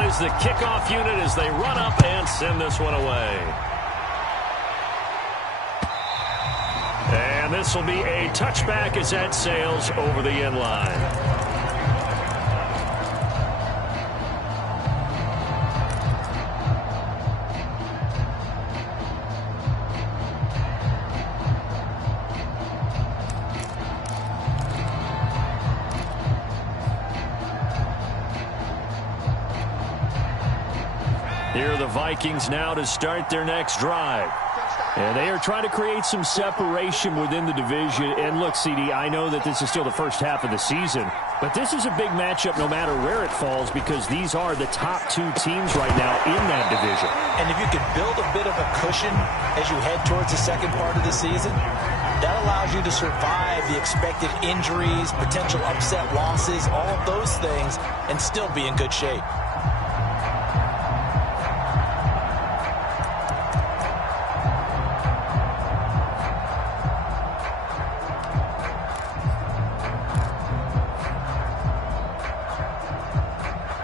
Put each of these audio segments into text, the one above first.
out is the kickoff unit as they run up and send this one away. And this will be a touchback as that sails over the end line. Here are the Vikings now to start their next drive. And they are trying to create some separation within the division. And look, CD, I know that this is still the first half of the season, but this is a big matchup no matter where it falls because these are the top two teams right now in that division. And if you can build a bit of a cushion as you head towards the second part of the season, that allows you to survive the expected injuries, potential upset losses, all of those things, and still be in good shape.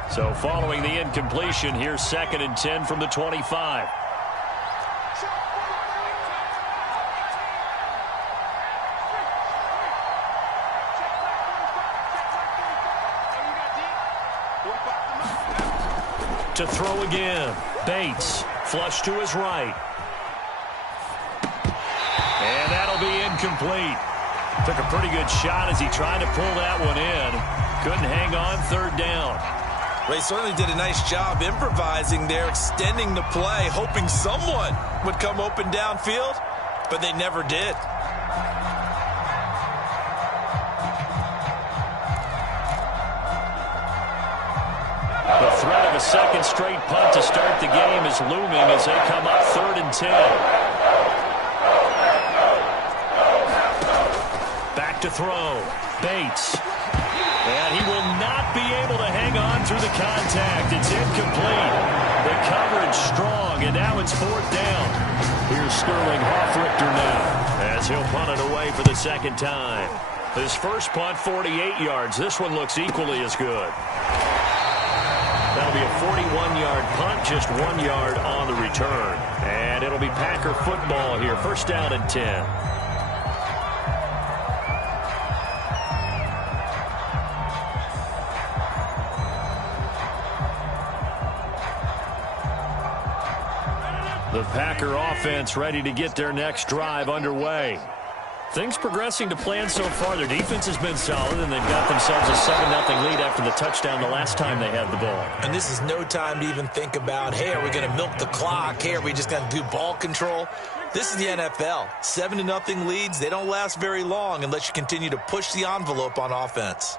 So following the incompletion, here's 2nd and 10 from the 25. To throw again. Bates, flush to his right. And that'll be incomplete. Took a pretty good shot as he tried to pull that one in. Couldn't hang on, 3rd down. They certainly did a nice job improvising there, extending the play, hoping someone would come open downfield, but they never did. The threat of a second straight punt to start the game is looming as they come up 3rd and 10. Back to throw. Bates. And he will not be able to hang on through the contact. It's incomplete. The coverage strong, and now it's 4th down. Here's Sterling Hoffrichter now as he'll punt it away for the 2nd time. His first punt, 48 yards. This one looks equally as good. That'll be a 41-yard punt, just 1 yard on the return. And it'll be Packer football here, 1st down and 10. The Packer offense ready to get their next drive underway. Things progressing to plan so far. Their defense has been solid, and they've got themselves a 7-0 lead after the touchdown the last time they had the ball. And this is no time to even think about, hey, are we going to milk the clock? Hey, are we just going to do ball control? This is the NFL. 7-0 leads, they don't last very long unless you continue to push the envelope on offense.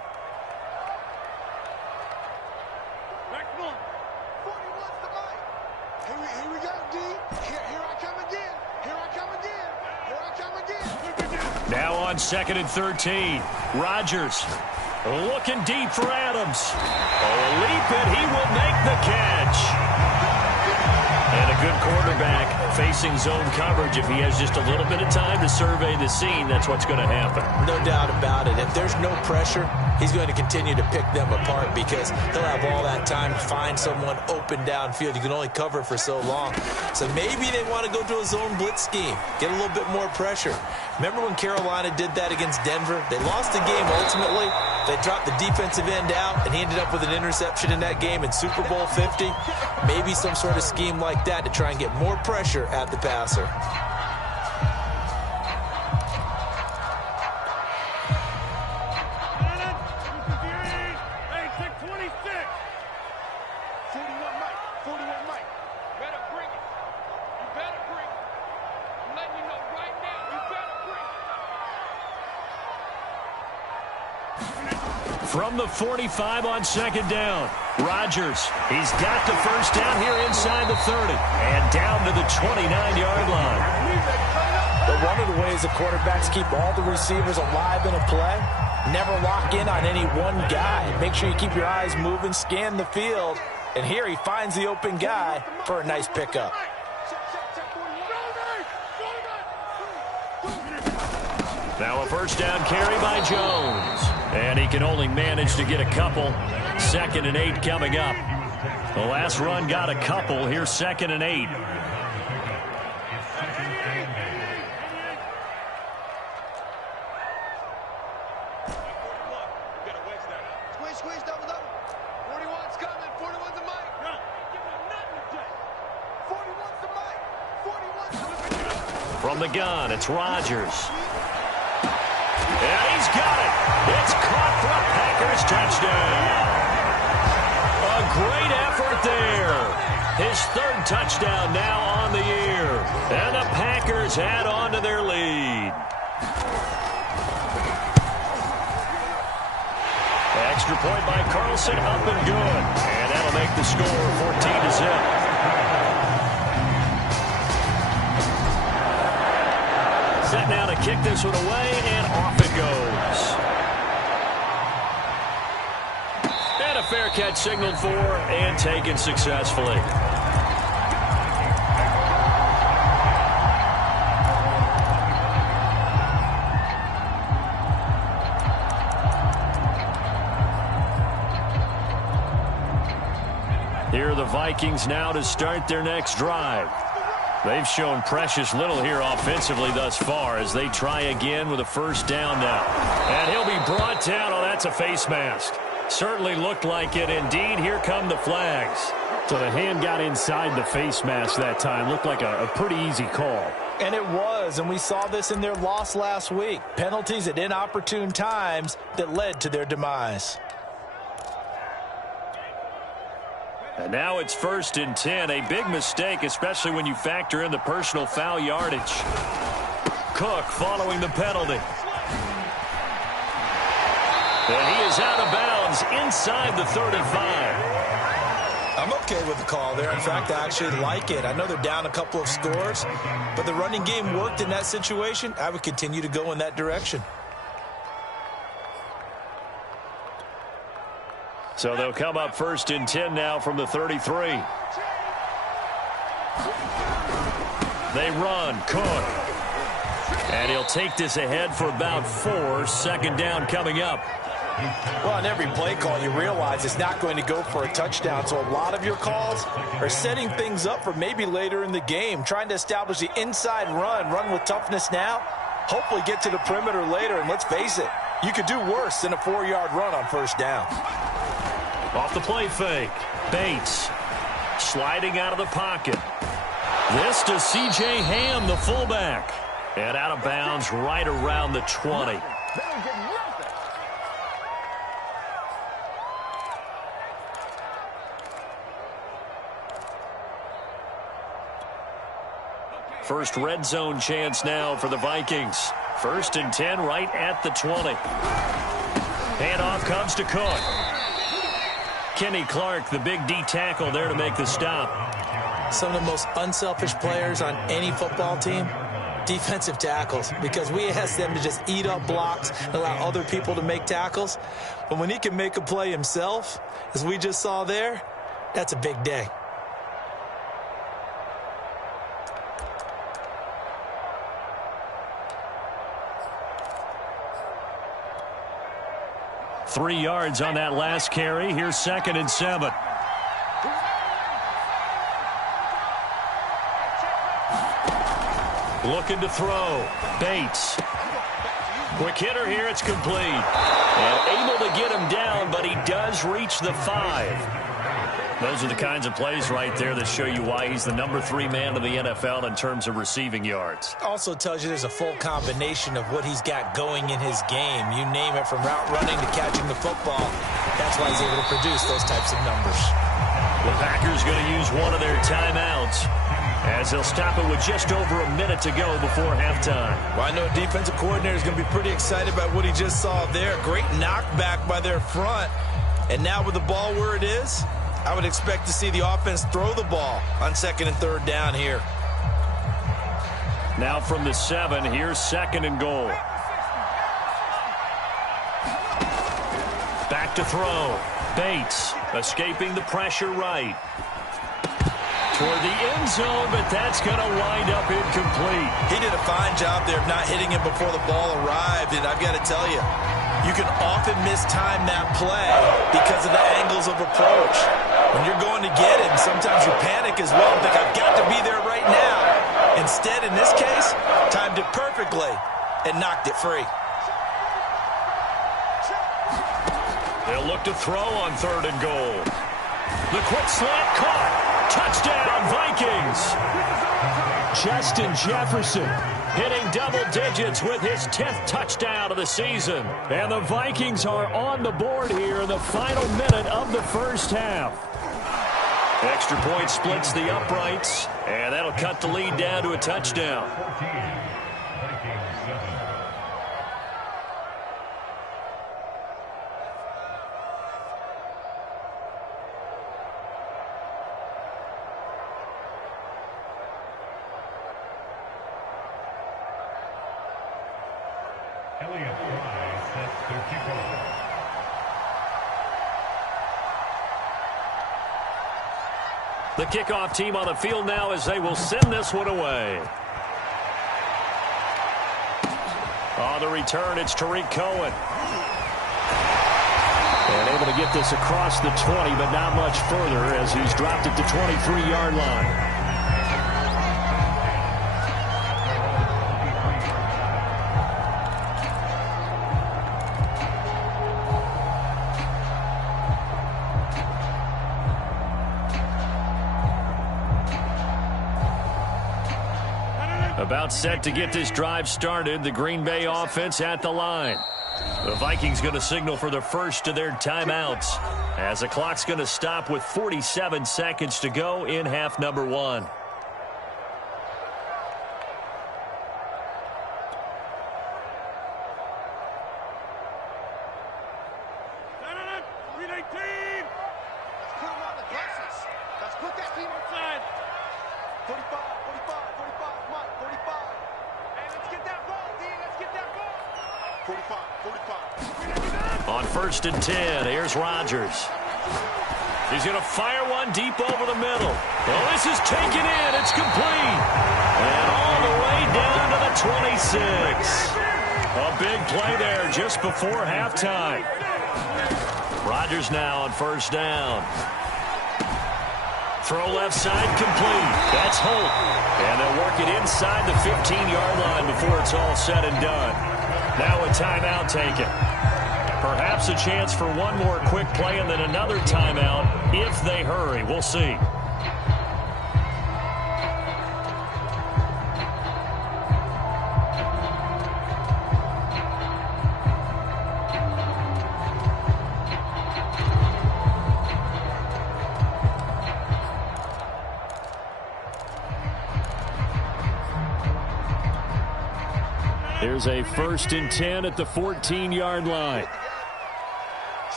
Now on 2nd and 13. Rodgers looking deep for Adams. Oh, a leap, and he will make the catch. And a good quarterback facing zone coverage. If he has just a little bit of time to survey the scene, that's what's going to happen. No doubt about it. If there's no pressure, he's going to continue to pick them apart because he'll have all that time to find someone open downfield. You can only cover for so long. So maybe they want to go to a zone blitz scheme, get a little bit more pressure. Remember when Carolina did that against Denver? They lost the game ultimately. They dropped the defensive end out, and he ended up with an interception in that game in Super Bowl 50. Maybe some sort of scheme like that to try and get more pressure at the passer. From the 45 on 2nd down. Rodgers, he's got the first down here inside the 30. And down to the 29-yard line. But one of the ways the quarterbacks keep all the receivers alive in a play, never lock in on any one guy. Make sure you keep your eyes moving, scan the field. And here he finds the open guy for a nice pickup. Now a first down carry by Jones. And he can only manage to get a couple. 2nd and 8 coming up. The last run got a couple. Here's 2nd and 8. Squeeze, double. 41's coming. 41's the mic. Run. Give him nothing, Jay. 41's the mic. 41's the mic. From the gun, it's Rodgers. And he's got it. It's caught for a Packers touchdown. A great effort there. His 3rd touchdown now on the year. And the Packers add on to their lead. Extra point by Carlson, up and good. And that'll make the score 14-0. Set now to kick this one away, and off it goes. And a fair catch signaled for and taken successfully. Here are the Vikings now to start their next drive. They've shown precious little here offensively thus far as they try again with a 1st down now. And he'll be brought down. Oh, that's a face mask. Certainly looked like it. Indeed, here come the flags. So the hand got inside the face mask that time. Looked like a pretty easy call. And it was, and we saw this in their loss last week. Penalties at inopportune times that led to their demise. And now it's 1st and 10. A big mistake, especially when you factor in the personal foul yardage. Cook following the penalty. And he is out of bounds inside the 35. I'm okay with the call there. In fact, I actually like it. I know they're down a couple of scores, but the running game worked in that situation. I would continue to go in that direction. So they'll come up 1st and 10 now from the 33. They run. Cook. And he'll take this ahead for about 4. 2nd down coming up. Well, on every play call, you realize it's not going to go for a touchdown. So a lot of your calls are setting things up for maybe later in the game, trying to establish the inside run with toughness now, hopefully get to the perimeter later. And let's face it, you could do worse than a 4-yard run on 1st down. Off the play fake. Bates sliding out of the pocket. This to C.J. Ham, the fullback. And out of bounds right around the 20. First red zone chance now for the Vikings. 1st and 10 right at the 20. Handoff comes to Cook. Kenny Clark, the big D tackle there to make the stop. Some of the most unselfish players on any football team, defensive tackles, because we ask them to just eat up blocks and allow other people to make tackles. But when he can make a play himself, as we just saw there, that's a big day. Three yards on that last carry. Here's 2nd and 7. Looking to throw. Bates. Quick hitter here. It's complete. And able to get him down, but he does reach the 5. Those are the kinds of plays right there that show you why he's the number 3 man in the NFL in terms of receiving yards. Also tells you there's a full combination of what he's got going in his game. You name it, from route running to catching the football. That's why he's able to produce those types of numbers. The Packers going to use one of their timeouts as they'll stop it with just over a minute to go before halftime. Well, I know defensive coordinator is going to be pretty excited about what he just saw there. Great knockback by their front. And now with the ball where it is, I would expect to see the offense throw the ball on 2nd and 3rd down here. Now from the 7, here's 2nd and goal. Back to throw. Bates escaping the pressure right. Toward the end zone, but that's going to wind up incomplete. He did a fine job there of not hitting him before the ball arrived, and I've got to tell you, you can often mistime that play because of the angles of approach. When you're going to get it, and sometimes you panic as well and think, I've got to be there right now. Instead, in this case, timed it perfectly and knocked it free. They'll look to throw on 3rd and goal. The quick slant caught. Touchdown, Vikings. Justin Jefferson hitting double digits with his 10th touchdown of the season. And the Vikings are on the board here in the final minute of the first half. Extra point splits the uprights, and that'll cut the lead down to a touchdown. The kickoff team on the field now as they will send this one away. On the return, it's Tariq Cohen. And able to get this across the 20, but not much further as he's dropped it to 23-yard line. About set to get this drive started. The Green Bay offense at the line. The Vikings going to signal for the first of their timeouts as the clock's going to stop with 47 seconds to go in half number 1. On 1st and 10, here's Rodgers. He's going to fire one deep over the middle. Well, this is taken in. It's complete. And all the way down to the 26. A big play there just before halftime. Rodgers now on 1st down. Throw left side complete. That's Holt. And they'll work it inside the 15-yard line before it's all said and done. Now a timeout taken. Perhaps a chance for one more quick play and then another timeout if they hurry. We'll see. There's a 1st and 10 at the 14-yard line.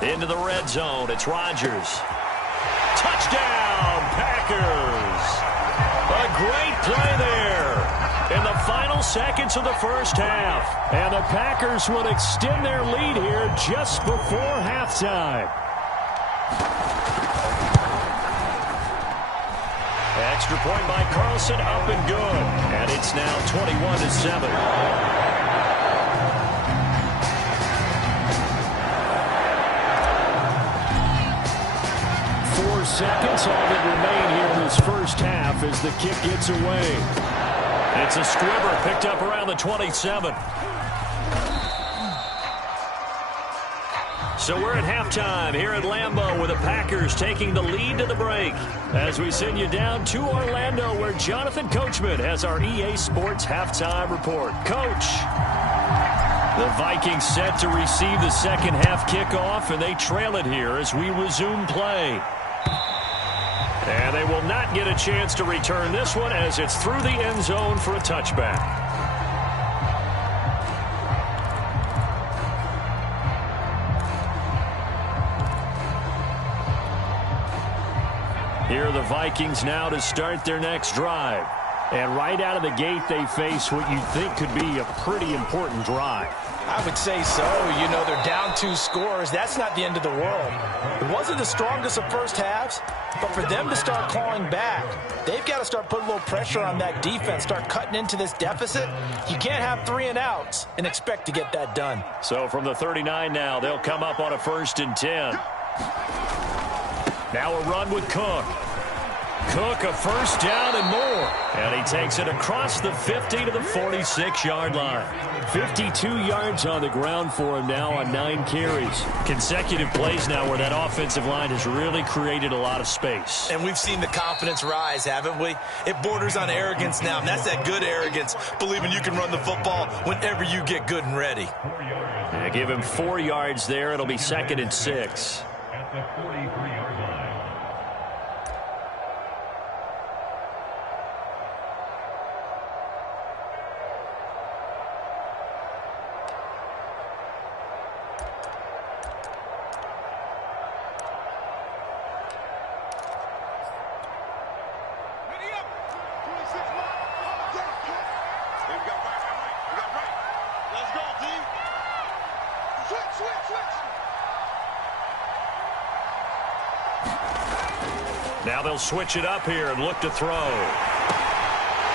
Into the red zone. It's Rodgers. Touchdown, Packers. A great play there in the final seconds of the first half. And the Packers would extend their lead here just before halftime. Extra point by Carlson, up and good. And it's now 21-7. 4 seconds, all that remain here in this first half as the kick gets away. It's a squibber picked up around the 27. So we're at halftime here at Lambeau with the Packers taking the lead to the break. As we send you down to Orlando where Jonathan Coachman has our EA Sports halftime report. Coach. The Vikings set to receive the second half kickoff, and they trail it here as we resume play. And they will not get a chance to return this one as it's through the end zone for a touchback. Here are the Vikings now to start their next drive. And right out of the gate, they face what you think could be a pretty important drive. I would say so. You know, they're down 2 scores. That's not the end of the world. It wasn't the strongest of first halves, but for them to start clawing back, they've got to start putting a little pressure on that defense, start cutting into this deficit. You can't have 3 and outs and expect to get that done. So from the 39 now, they'll come up on a 1st and 10. Now a run with Cook. Cook, a 1st down and more. And he takes it across the 50 to the 46-yard line. 52 yards on the ground for him now on 9 carries. Consecutive plays now where that offensive line has really created a lot of space. And we've seen the confidence rise, haven't we? It borders on arrogance now, and that's that good arrogance, believing you can run the football whenever you get good and ready. And give him 4 yards there. It'll be 2nd and 6. At the 43-yard line. Now they'll switch it up here and look to throw.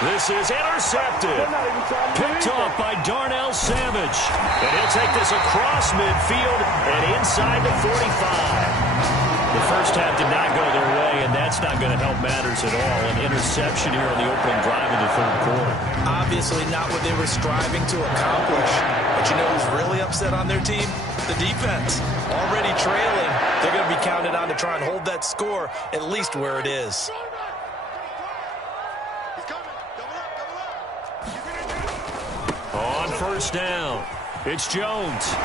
This is intercepted. Picked off by Darnell Savage. And he'll take this across midfield and inside the 45. The first half did not go their way, and that's not going to help matters at all. An interception here on the opening drive in the 3rd quarter. Obviously not what they were striving to accomplish. But you know who's really upset on their team? The defense. Already trailing. They're going to be counted on to try and hold that score at least where it is. On 1st down, it's Jones.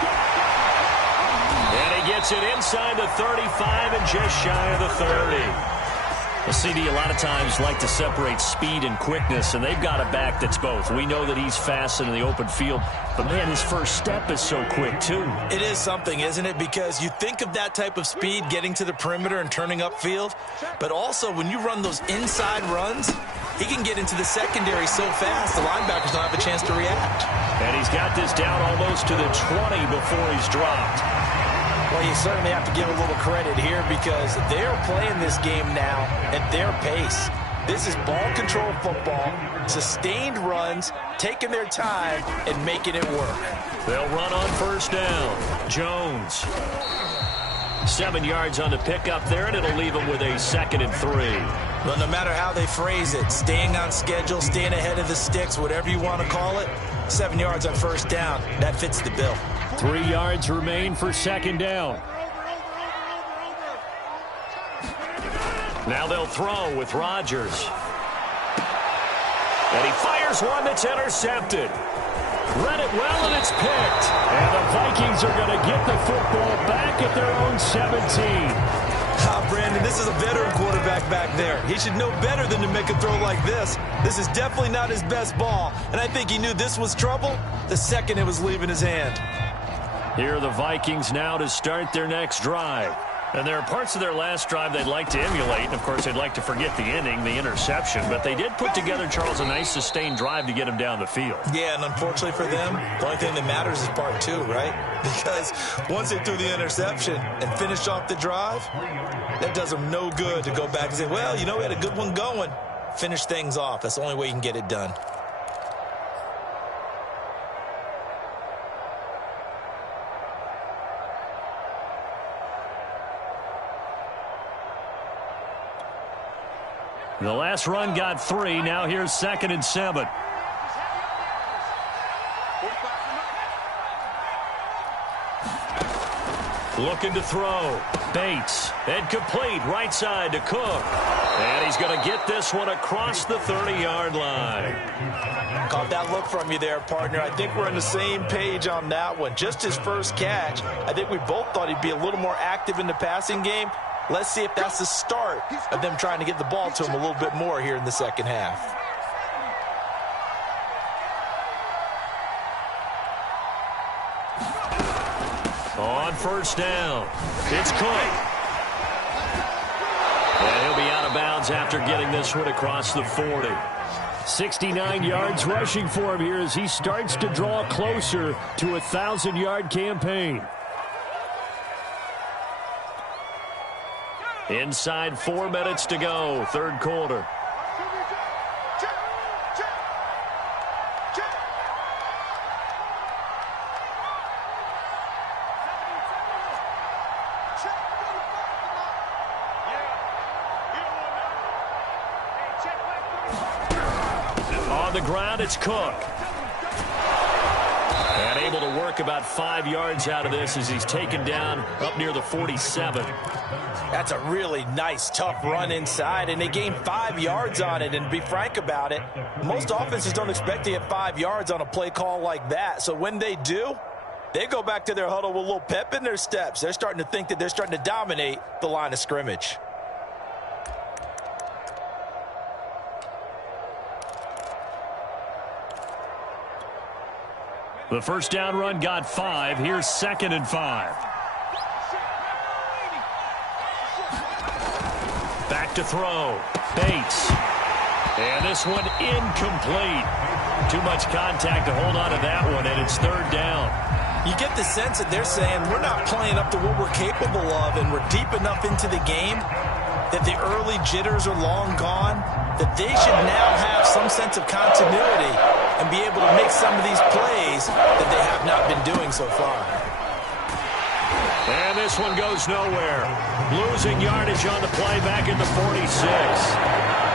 And he gets it inside the 35 and just shy of the 30. The CD a lot of times like to separate speed and quickness, and they've got a back that's both. We know that he's fast in the open field, but, man, his first step is so quick, too. It is something, isn't it? Because you think of that type of speed getting to the perimeter and turning upfield, but also when you run those inside runs, he can get into the secondary so fast the linebackers don't have a chance to react. And he's got this down almost to the 20 before he's dropped. Well, you certainly have to give a little credit here because they're playing this game now at their pace. This is ball control football, sustained runs, taking their time and making it work. They'll run on 1st down. Jones. 7 yards on the pickup there, and it'll leave him with a 2nd and 3. Well, no matter how they phrase it, staying on schedule, staying ahead of the sticks, whatever you want to call it, 7 yards on 1st down, that fits the bill. 3 yards remain for 2nd down. Now they'll throw with Rodgers. And he fires one that's intercepted. Read it well, and it's picked. And the Vikings are going to get the football back at their own 17. Brandon, this is a veteran quarterback back there. He should know better than to make a throw like this. This is definitely not his best ball, and I think he knew this was trouble the second it was leaving his hand. Here are the Vikings now to start their next drive. And there are parts of their last drive they'd like to emulate. And, of course, they'd like to forget the inning, the interception. But they did put together, Charles, a nice sustained drive to get him down the field. Yeah, and unfortunately for them, the only thing that matters is part 2, right? Because once they threw the interception and finished off the drive, that does them no good to go back and say, well, you know, we had a good one going. Finish things off. That's the only way you can get it done. The last run got 3. Now here's 2nd and 7. Looking to throw. Bates. And complete. Right side to Cook. And he's going to get this one across the 30-yard line. Caught that look from you there, partner. I think we're on the same page on that one. Just his first catch. I think we both thought he'd be a little more active in the passing game. Let's see if that's the start of them trying to get the ball to him a little bit more here in the second half. On 1st down, it's Cook. And he'll be out of bounds after getting this one across the 40. 69 yards rushing for him here as he starts to draw closer to a 1,000-yard campaign. Inside 4 minutes to go, third quarter. On the ground, it's Cook. And able to work about 5 yards out of this as he's taken down up near the 47. That's a really nice, tough run inside, and they gained 5 yards on it. And to be frank about it, most offenses don't expect to get 5 yards on a play call like that. So when they do, they go back to their huddle with a little pep in their steps. They're starting to think that they're starting to dominate the line of scrimmage. The first down run got 5. Here's 2nd and 5. Back to throw. Bates. And this one incomplete. Too much contact to hold on to that one, and it's 3rd down. You get the sense that they're saying we're not playing up to what we're capable of, and we're deep enough into the game that the early jitters are long gone, that they should now have some sense of continuity and be able to make some of these plays that they have not been doing so far. And this one goes nowhere. Losing yardage on the play back in the 46.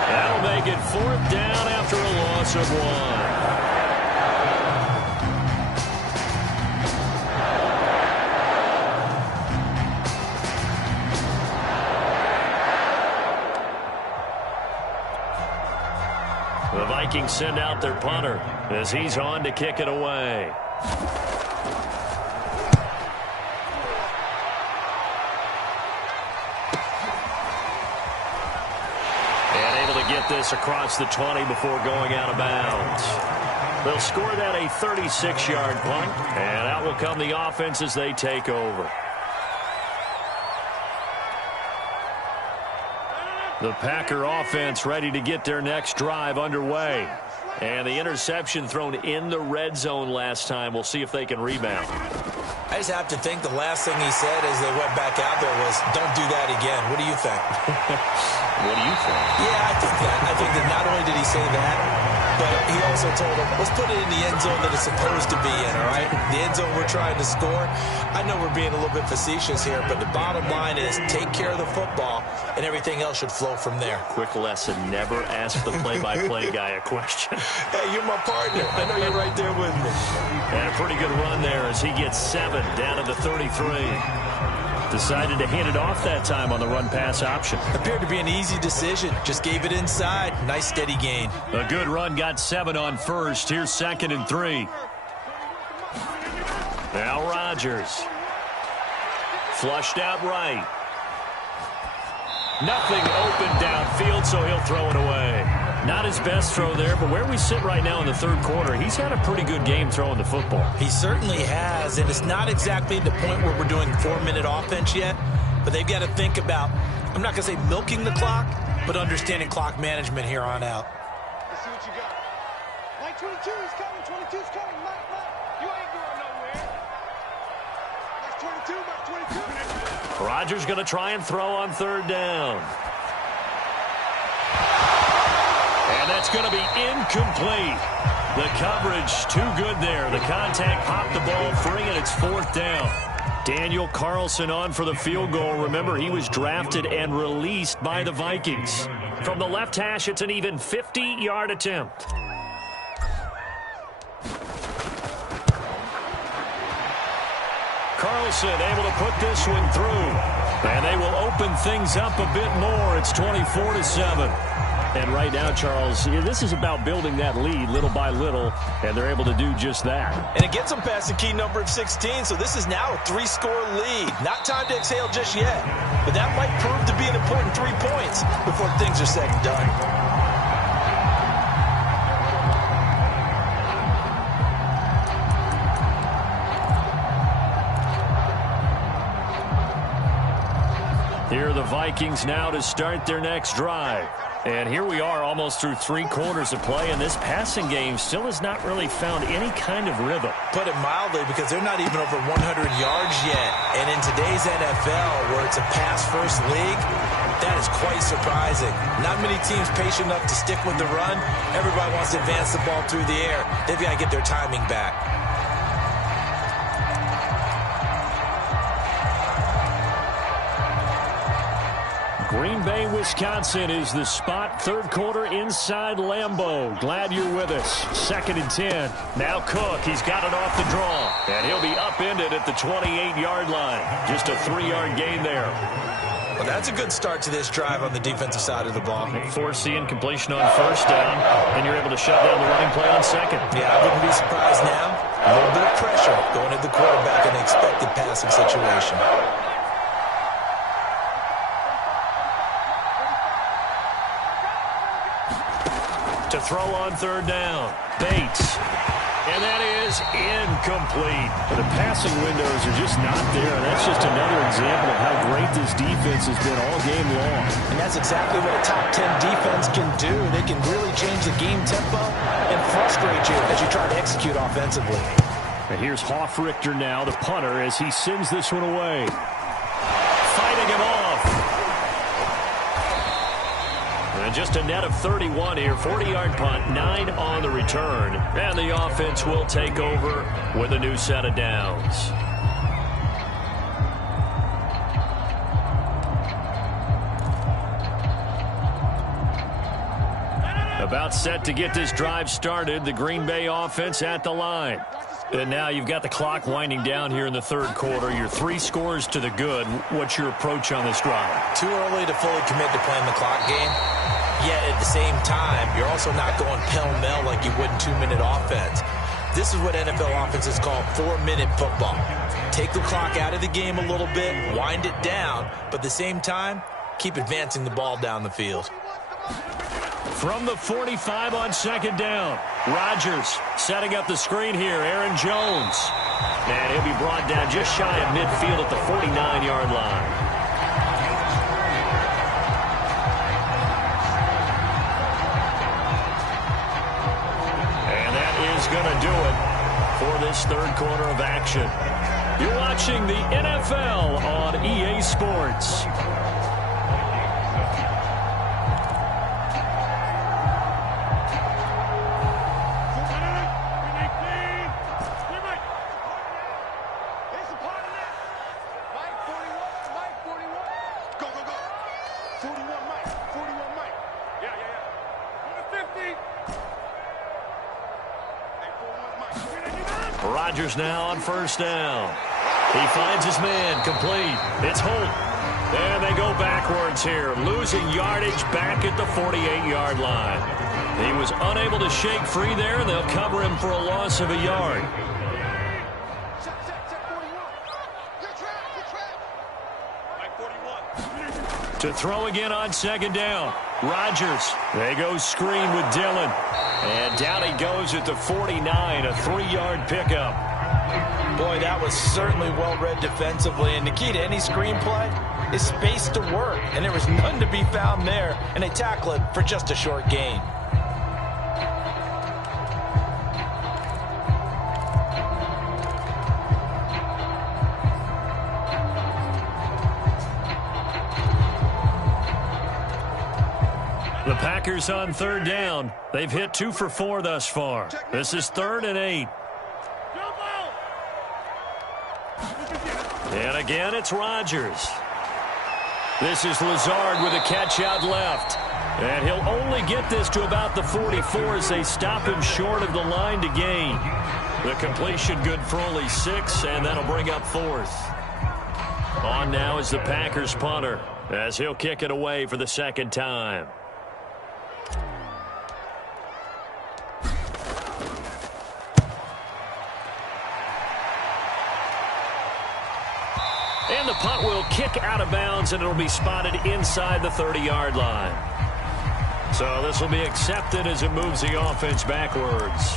That'll make it 4th down after a loss of 1. The Vikings send out their punter as he's on to kick it away. And able to get this across the 20 before going out of bounds. They'll score that a 36-yard punt, and out will come the offense as they take over. The Packer offense ready to get their next drive underway. And the interception thrown in the red zone last time. We'll see if they can rebound. I just have to think the last thing he said as they went back out there was, don't do that again. What do you think? What do you think? Yeah, I think that. I think that not only did he say that, but he also told him, let's put it in the end zone that it's supposed to be in, all right? The end zone we're trying to score. I know we're being a little bit facetious here, but the bottom line is take care of the football, and everything else should flow from there. Quick lesson, never ask the play-by-play guy a question. Hey, you're my partner. I know you're right there with me. And a pretty good run there as he gets 7 down to the 33. Decided to hand it off that time on the run-pass option. Appeared to be an easy decision. Just gave it inside. Nice steady gain. A good run, got 7 on first. Here's 2nd and 3. Now Rodgers. Flushed out right. Nothing open downfield, so he'll throw it away. Not his best throw there, but where we sit right now in the 3rd quarter, he's had a pretty good game throwing the football. He certainly has, and it's not exactly the point where we're doing 4-minute offense yet, but they've got to think about, I'm not going to say milking the clock, but understanding clock management here on out. Let's see what you got. Mike 22 is coming. 22's coming. Mike, you ain't going nowhere. Mike 22, Mike 22. Rodgers going to try and throw on 3rd down. And that's going to be incomplete. The coverage too good there. The contact popped the ball free, and it's 4th down. Daniel Carlson on for the field goal. Remember, he was drafted and released by the Vikings. From the left hash, it's an even 50-yard attempt. Carlson able to put this one through. And they will open things up a bit more. It's 24-7. And right now, Charles, this is about building that lead little by little, and they're able to do just that. And it gets them past the key number of 16, so this is now a 3-score lead. Not time to exhale just yet, but that might prove to be an important 3 points before things are said and done. Here are the Vikings now to start their next drive. And here we are almost through 3 quarters of play, and this passing game still has not really found any kind of rhythm. Put it mildly, because they're not even over 100 yards yet. And in today's NFL, where it's a pass-first league, that is quite surprising. Not many teams patient enough to stick with the run. Everybody wants to advance the ball through the air. They've got to get their timing back. Green Bay, Wisconsin is the spot. 3rd quarter inside Lambeau. Glad you're with us. 2nd and 10. Now Cook. He's got it off the draw. And he'll be upended at the 28-yard line. Just a 3-yard gain there. Well, that's a good start to this drive on the defensive side of the ball. Force the incompletion on 1st down. And you're able to shut down the running play on 2nd. Yeah, I wouldn't be surprised now. A little bit of pressure going at the quarterback in an expected passing situation. To throw on 3rd down. Bates. And that is incomplete. The passing windows are just not there. And that's just another example of how great this defense has been all game long. And that's exactly what a top 10 defense can do. They can really change the game tempo and frustrate you as you try to execute offensively. And here's Hoffrichter now, the punter, as he sends this one away. Fighting him off. And just a net of 31 here. 40-yard punt, 9 on the return. And the offense will take over with a new set of downs. About set to get this drive started. The Green Bay offense at the line. And now you've got the clock winding down here in the 3rd quarter. You're 3 scores to the good. What's your approach on this drive? Too early to fully commit to playing the clock game. Yet at the same time, you're also not going pell-mell like you would in 2-minute offense. This is what NFL offenses call 4-minute football. Take the clock out of the game a little bit, wind it down, but at the same time, keep advancing the ball down the field. From the 45 on 2nd down, Rodgers setting up the screen here. Aaron Jones. And he'll be brought down just shy of midfield at the 49-yard line. And that is going to do it for this 3rd quarter of action. You're watching the NFL on EA Sports. Rodgers now on 1st down. He finds his man, complete. It's Holt. And they go backwards here, losing yardage back at the 48-yard line. He was unable to shake free there, and they'll cover him for a loss of a yard. To throw again on 2nd down. Rodgers. They go screen with Dillon. And down he goes at the 49, a 3-yard pickup. Boy, that was certainly well-read defensively. And the key to any screenplay is space to work. And there was none to be found there. And they tackle it for just a short gain. The Packers on 3rd down. They've hit 2 for 4 thus far. This is 3rd and 8. And again, it's Rodgers. This is Lazard with a catch out left. And he'll only get this to about the 44 as they stop him short of the line to gain. The completion good for only 6, and that'll bring up 4th. On now is the Packers punter, as he'll kick it away for the 2nd time. And the punt will kick out of bounds, and it'll be spotted inside the 30-yard line. So this will be accepted as it moves the offense backwards.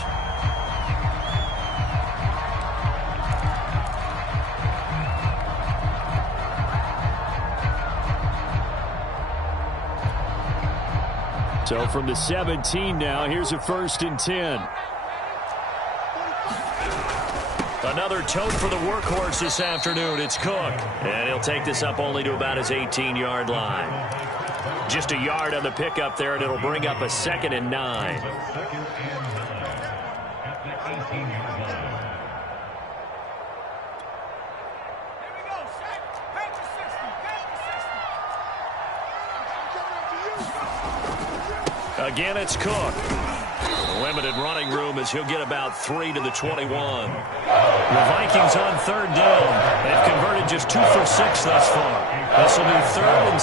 So from the 17 now, here's a 1st and 10. Another tote for the workhorse this afternoon. It's Cook. And he'll take this up only to about his 18-yard line. Just a yard on the pickup there, and it'll bring up a 2nd and 9. Again, it's Cook. Limited running room as he'll get about 3 to the 21. The Vikings on 3rd down. They've converted just 2 for 6 thus far. This will be 3rd and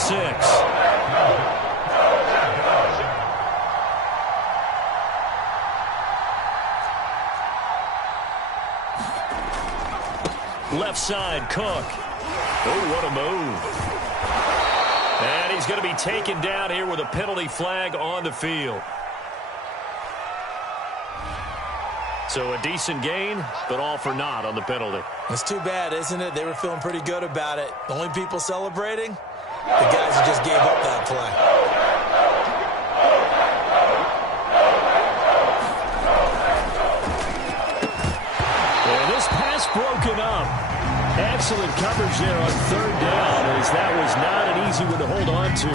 6. Left side, Cook. Oh, what a move. And he's going to be taken down here with a penalty flag on the field. So a decent gain, but all for naught on the penalty. It's too bad, isn't it? They were feeling pretty good about it. The only people celebrating, the guys who just gave up that play. And this pass broken up. Excellent coverage there on 3rd down, as that was not an easy one to hold on to.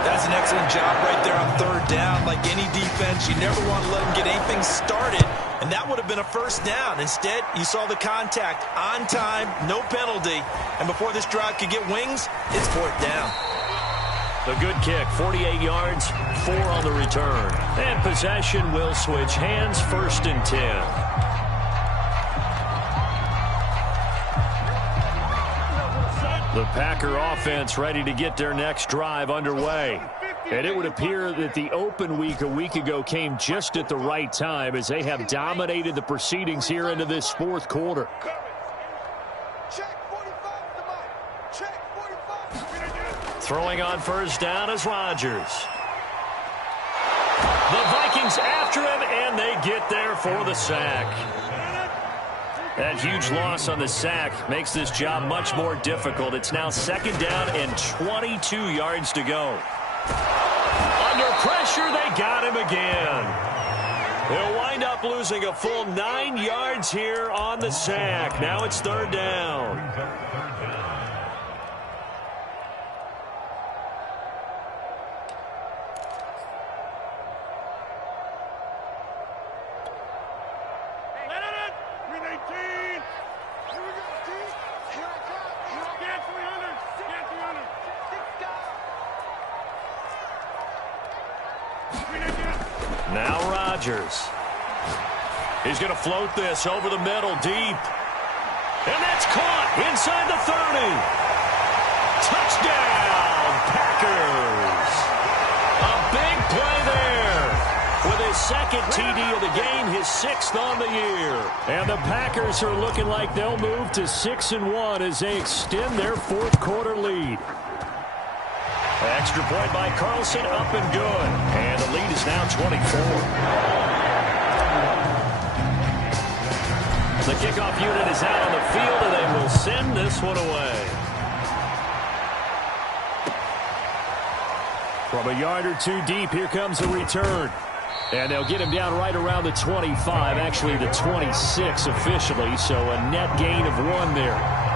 That's an excellent job right there on 3rd down. Like any defense, you never want to let them get anything started, and that would have been a 1st down. Instead, you saw the contact on time, no penalty, and before this drive could get wings, it's 4th down. A good kick, 48 yards, 4 on the return. And possession will switch hands, 1st and 10. The Packer offense ready to get their next drive underway. And it would appear that the open week a week ago came just at the right time, as they have dominated the proceedings here into this 4th quarter. Throwing on 1st down is Rodgers. The Vikings after him, and they get there for the sack. That huge loss on the sack makes this job much more difficult. It's now 2nd down and 22 yards to go. Under pressure, they got him again. They'll wind up losing a full 9 yards here on the sack. Now it's 3rd down. Now Rodgers. He's going to float this over the middle deep. And that's caught inside the 30. Touchdown, Packers. A big play there. With his 2nd TD of the game, his 6th on the year. And the Packers are looking like they'll move to 6-1 as they extend their 4th quarter lead. Extra point by Carlson, up and good. And the lead is now 24. The kickoff unit is out on the field, and they will send this one away. From a yard or 2 deep, here comes a return. And they'll get him down right around the 25, actually the 26 officially, so a net gain of 1 there.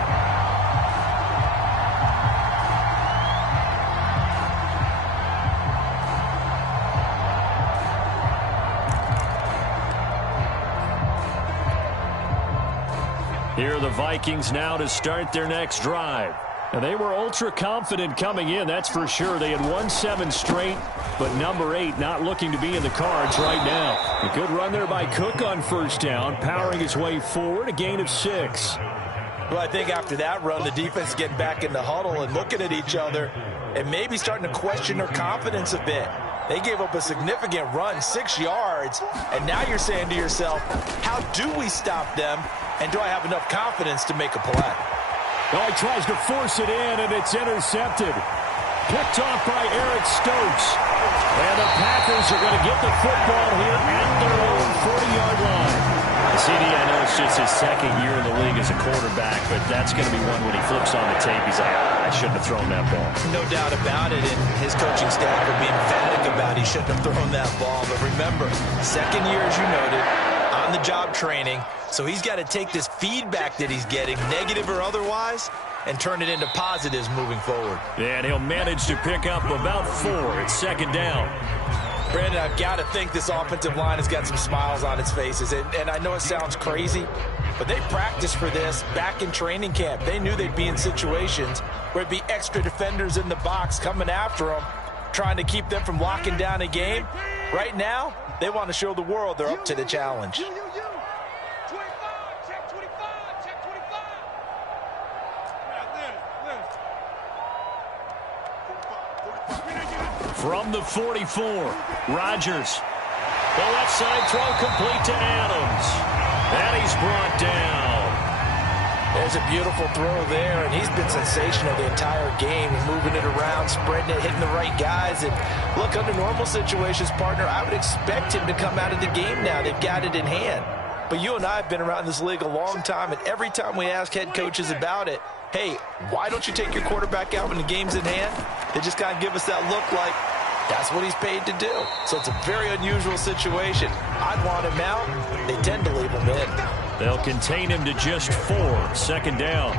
Here are the Vikings now to start their next drive. And they were ultra confident coming in, that's for sure. They had won 7 straight, but number 8 not looking to be in the cards right now. A good run there by Cook on 1st down, powering his way forward, a gain of 6. Well, I think after that run, the defense getting back in the huddle and looking at each other and maybe starting to question their confidence a bit. They gave up a significant run, 6 yards, and now you're saying to yourself, how do we stop them, and do I have enough confidence to make a play? Oh, he tries to force it in, and it's intercepted. Picked off by Eric Stokes. And the Packers are going to get the football here at their own 40-yard line. CD, I know it's just his second year in the league as a quarterback, but that's going to be one when he flips on the tape, he's like, I shouldn't have thrown that ball. No doubt about it, and his coaching staff will be emphatic about he shouldn't have thrown that ball. But remember, second year, as you noted, on-the-job training, so he's got to take this feedback that he's getting, negative or otherwise, and turn it into positives moving forward. Yeah, and he'll manage to pick up about 4 at second down. Brandon, I've got to think this offensive line has got some smiles on its faces. And I know it sounds crazy, but they practiced for this back in training camp. They knew they'd be in situations where it'd be extra defenders in the box coming after them, trying to keep them from locking down a game. Right now, they want to show the world they're up to the challenge. 25, check 25, check 25. From the 44, Rodgers. The left side throw complete to Adams. And he's brought down. There's a beautiful throw there, and he's been sensational the entire game, moving it around, spreading it, hitting the right guys. And look, under normal situations, partner, I would expect him to come out of the game now. They've got it in hand. But you and I have been around this league a long time, and every time we ask head coaches about it, hey, why don't you take your quarterback out when the game's in hand? They just kind of give us that look like that's what he's paid to do. So it's a very unusual situation. I'd want him out. They tend to leave him in. They'll contain him to just 4, second down.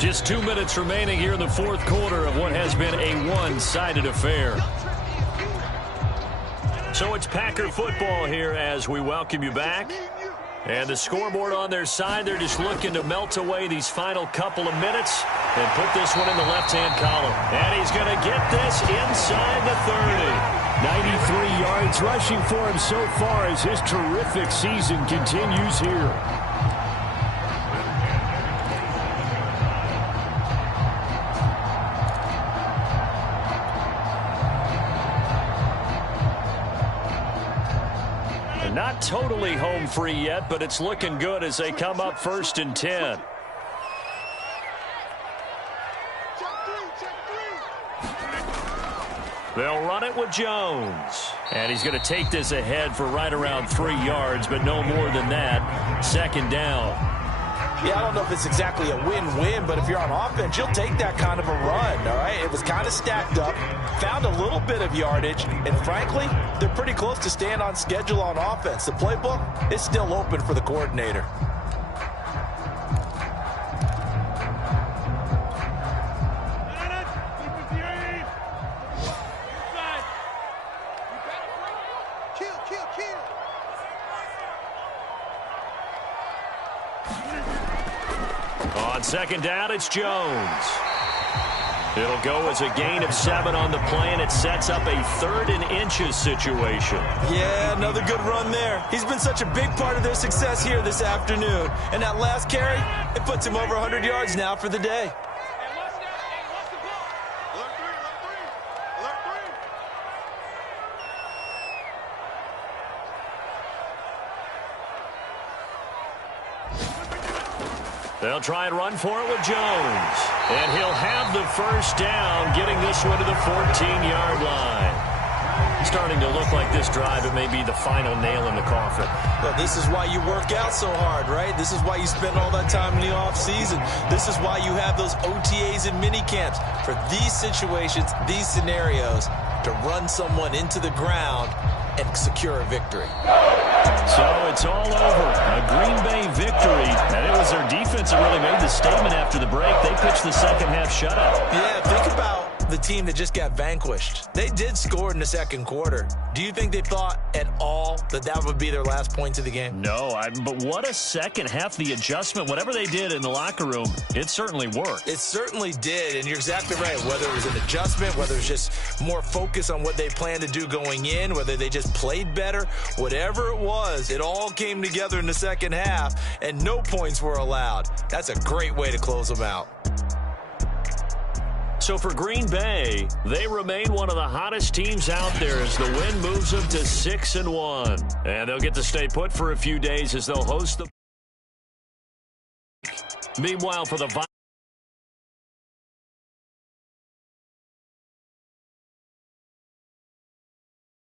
Just 2 minutes remaining here in the fourth quarter of what has been a one-sided affair. So it's Packer football here as we welcome you back. And the scoreboard on their side, they're just looking to melt away these final couple of minutes and put this one in the left-hand column. And he's going to get this inside the 30. 93 yards rushing for him so far as his terrific season continues here. Not totally home free yet, but it's looking good as they come up 1st and 10. They'll run it with Jones. And he's going to take this ahead for right around 3 yards, but no more than that. Second down. Yeah, I don't know if it's exactly a win-win, but if you're on offense, you'll take that kind of a run, all right? It was kind of stacked up, found a little bit of yardage, and frankly, they're pretty close to staying on schedule on offense. The playbook is still open for the coordinator. On second down, it's Jones. It'll go as a gain of 7 on the play, and it sets up a 3rd and inches situation. Yeah, another good run there. He's been such a big part of their success here this afternoon. And that last carry, it puts him over 100 yards now for the day. They'll try and run for it with Jones. And he'll have the first down, getting this one to the 14-yard line. Starting to look like this drive, it may be the final nail in the coffin. Well, this is why you work out so hard, right? This is why you spend all that time in the offseason. This is why you have those OTAs and mini camps. For these situations, these scenarios, to run someone into the ground and secure a victory. So it's all over. A Green Bay victory. And it was their defense that really made the statement after the break. They pitched the second half shutout. Yeah, think about the team that just got vanquished. They did score in the second quarter. Do you think they thought at all that that would be their last points of the game? No, but what a second half. The adjustment, whatever they did in the locker room, it certainly worked. It certainly did, and you're exactly right. Whether it was an adjustment, whether it's just more focus on what they planned to do going in, whether they just played better, whatever it was, it all came together in the second half, and no points were allowed. That's a great way to close them out. So for Green Bay, they remain one of the hottest teams out there as the win moves them to 6-1. And they'll get to stay put for a few days as they'll host the... Meanwhile, for the